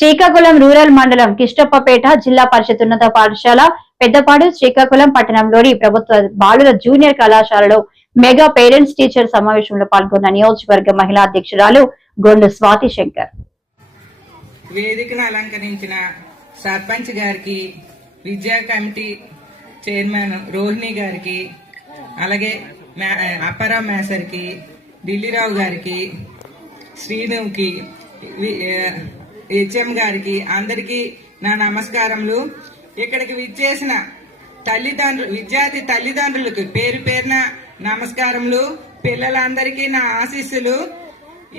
Srikakulam rural మండలం కిష్టప్పపేట జిల్లా పరిషత్ ఉన్నత పాఠశాల పెద్దపాడు శ్రీకాకుళం పట్టణంలోని ప్రభుత్వ బాలుర జూనియర్ కళాశాలలో మెగా పేరెంట్స్ టీచర్ సమావేశంలో పాల్గొన్న నియోజకవర్గ మహిళా అధ్యక్షురాలు గొండు స్వాతి శంకర్. వేదికను అలంకరించిన సర్పంచ్ గారికి విద్యా కమిటీ చైర్మన్ రోహిణి గారికి అలాగే మా- అప్పారావు మేసర్కి ఢిల్లీరావు గారికి శ్రీనుకి హెచ్ఎం గారికి అందరికీ నా నమస్కారములు. ఇక్కడికి విచ్చేసిన తల్లిదండ్రులు విద్యార్థి తల్లిదండ్రులకు పేరు పేరున నమస్కారములు. పిల్లలందరికీ నా ఆశీస్సులు.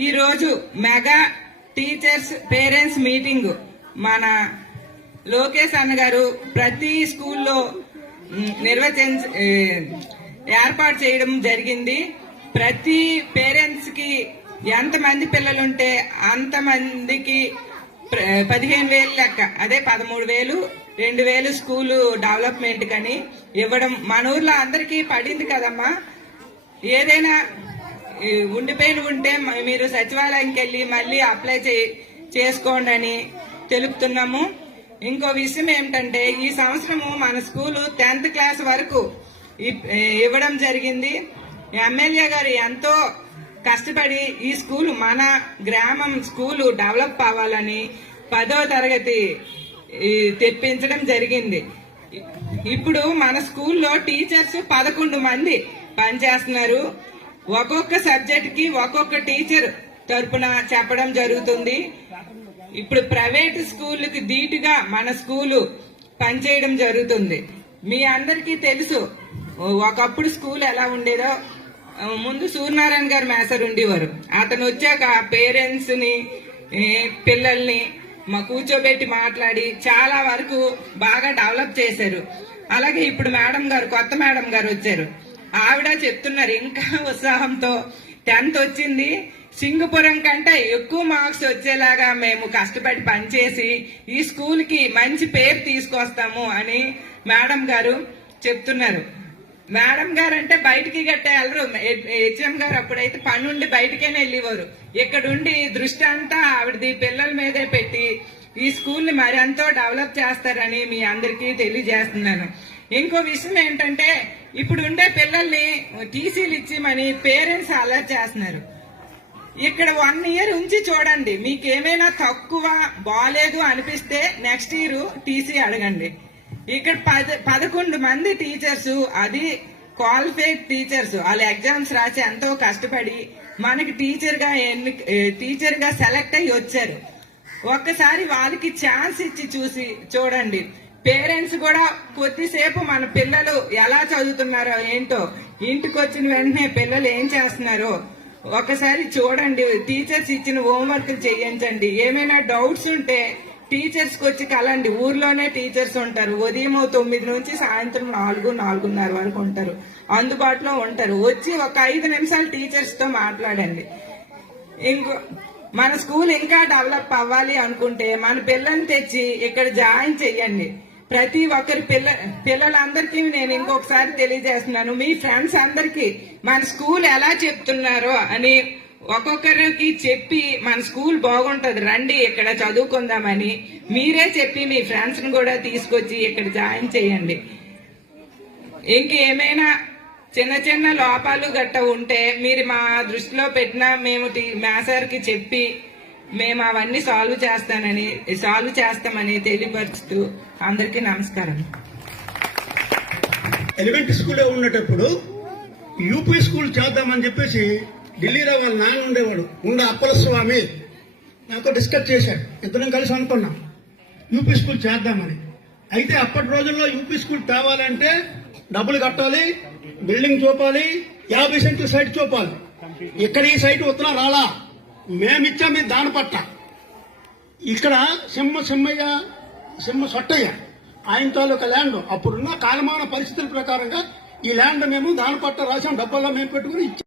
ఈరోజు మెగా టీచర్స్ పేరెంట్స్ మీటింగ్ మన లోకేష్ అన్న గారు ప్రతి స్కూల్లో నిర్వచించ ఏర్పాటు చేయడం జరిగింది. ప్రతి పేరెంట్స్కి ఎంతమంది పిల్లలుంటే అంతమందికి పదిహేను వేలు లెక్క. అదే పదమూడు వేలు రెండు వేలు స్కూలు డెవలప్మెంట్ కని ఇవ్వడం మన ఊర్లో అందరికీ పడింది కదమ్మా. ఏదైనా ఉండిపోయిన ఉంటే మీరు సచివాలయంకి వెళ్ళి మళ్ళీ అప్లై చే- చేసుకోండి అని తెలుపుతున్నాము. ఇంకో విషయం ఏమిటంటే ఈ సంవత్సరము మన స్కూలు టెన్త్ క్లాస్ వరకు ఇవ్వడం జరిగింది. ఎమ్మెల్యే గారు ఎంతో కష్టపడి ఈ స్కూల్ మన గ్రామం స్కూలు డెవలప్ అవ్వాలని పదో తరగతి తెప్పించడం జరిగింది. ఇప్పుడు మన స్కూల్లో టీచర్స్ పదకొండు మంది పనిచేస్తున్నారు. ఒక్కొక్క సబ్జెక్ట్కి ఒక్కొక్క టీచర్ తరపున చెప్పడం జరుగుతుంది. ఇప్పుడు ప్రైవేట్ స్కూళ్ళకి ధీటుగా మన స్కూలు పనిచేయడం జరుగుతుంది. మీ అందరికీ తెలుసు ఒకప్పుడు స్కూల్ ఎలా ఉండేదో ముందు సూర్యనారాయణ గారు మేసర్ ఉండేవారు. అతను వచ్చాక పేరెంట్స్ని పిల్లల్ని మా కూర్చోబెట్టి మాట్లాడి చాలా వరకు బాగా డెవలప్ చేశారు. అలాగే ఇప్పుడు మేడం గారు కొత్త మేడం గారు వచ్చారు. ఆవిడ చెప్తున్నారు ఇంకా ఉత్సాహంతో టెన్త్ వచ్చింది. సింగపురం కంటే ఎక్కువ మార్క్స్ వచ్చేలాగా మేము కష్టపడి పనిచేసి ఈ స్కూల్కి మంచి పేరు తీసుకొస్తాము అని మేడం గారు చెప్తున్నారు. మేడం గారు అంటే బయటికి గట్టే వెళ్ళరు హెచ్ఎం గారు అప్పుడైతే పని ఉండి బయటికేనే వెళ్ళేవారు. ఇక్కడుండి దృష్టి అంతా ఆవిడది పిల్లల మీదే పెట్టి ఈ స్కూల్ని మరెంతో డెవలప్ చేస్తారని మీ అందరికీ తెలియజేస్తున్నాను. ఇంకో విషయం ఏంటంటే ఇప్పుడు ఉండే పిల్లల్ని టీసీలు ఇచ్చిమని పేరెంట్స్ అలర్ట్ చేస్తున్నారు. ఇక్కడ వన్ ఇయర్ ఉంచి చూడండి మీకు ఏమైనా తక్కువ బాగాలేదు అనిపిస్తే నెక్స్ట్ ఇయర్ టీసీ అడగండి. ఇక్కడ పద పదకొండు మంది టీచర్స్ అది క్వాలిఫైడ్ టీచర్స్. వాళ్ళు ఎగ్జామ్స్ రాసి ఎంతో కష్టపడి మనకి టీచర్గా ఎన్ని టీచర్గా సెలెక్ట్ అయ్యి వచ్చారు. ఒక్కసారి వాళ్ళకి ఛాన్స్ ఇచ్చి చూసి చూడండి. పేరెంట్స్ కూడా కొద్దిసేపు మన పిల్లలు ఎలా చదువుతున్నారో ఏంటో ఇంటికి వచ్చిన వెంటనే పిల్లలు ఏం చేస్తున్నారో ఒకసారి చూడండి. టీచర్స్ ఇచ్చిన హోంవర్క్ చేయించండి. ఏమైనా డౌట్స్ ఉంటే టీచర్స్కి వచ్చి కలండి. ఊర్లోనే టీచర్స్ ఉంటారు. ఉదయం తొమ్మిది నుంచి సాయంత్రం నాలుగు నాలుగున్నర వరకు ఉంటారు. అందుబాటులో ఉంటారు. వచ్చి ఒక ఐదు నిమిషాలు టీచర్స్తో మాట్లాడండి. ఇంకో మన స్కూల్ ఇంకా డెవలప్ అవ్వాలి అనుకుంటే మన పిల్లల్ని తెచ్చి ఇక్కడ జాయిన్ చెయ్యండి. ప్రతి ఒక్కరి పిల్ల పిల్లలందరికీ నేను ఇంకొకసారి తెలియజేస్తున్నాను. మీ ఫ్రెండ్స్ అందరికీ మన స్కూల్ ఎలా చెప్తున్నారో అని ఒక్కొక్కరికి చెప్పి మన స్కూల్ బాగుంటది రండి ఇక్కడ చదువుకుందామని మీరే చెప్పి మీ ఫ్రెండ్స్ని కూడా తీసుకొచ్చి ఇక్కడ జాయిన్ చేయండి. ఇంకేమైనా చిన్న చిన్న లోపాలు గట్ట ఉంటే మీరు మా దృష్టిలో పెట్టినా మేము టీ- మేసార్కి చెప్పి మేము అవన్నీ సాల్వ్ చేస్తానని సాల్వ్ చేస్తామని తెలియపరుస్తూ అందరికీ నమస్కారం. ఎలిమెంటరీ స్కూల్లో ఉన్నటప్పుడు యూపీ స్కూల్ చేద్దామని చెప్పేసి ఢిల్లీలో వాళ్ళ నాయన ఉండేవాడు. ఉండ అప్పల స్వామి నాతో డిస్కస్ చేశాడు. ఇద్దరం కలిసి అనుకున్నాం. యూపీ స్కూల్ చేద్దామని. అయితే అప్పటి రోజుల్లో యూపీ స్కూల్ తేవాలంటే డబ్బులు కట్టాలి బిల్డింగ్ చూపాలి యాభై సెంట్ల సైట్ చూపాలి. ఇక్కడ ఈ సైట్ ఉత్తరం రాలా. మేమిచ్చాం మీ దాని పట్ట. ఇక్కడ సింహ సింహయ్య సింహ సొట్టయ్య ఆయన తాలూకా ల్యాండ్ అప్పుడున్న కాలమాన పరిస్థితుల ప్రకారంగా ఈ ల్యాండ్ మేము దాని పట్ట రాసాం. డబ్బల్లో మేము పెట్టుకుని ఇచ్చాం.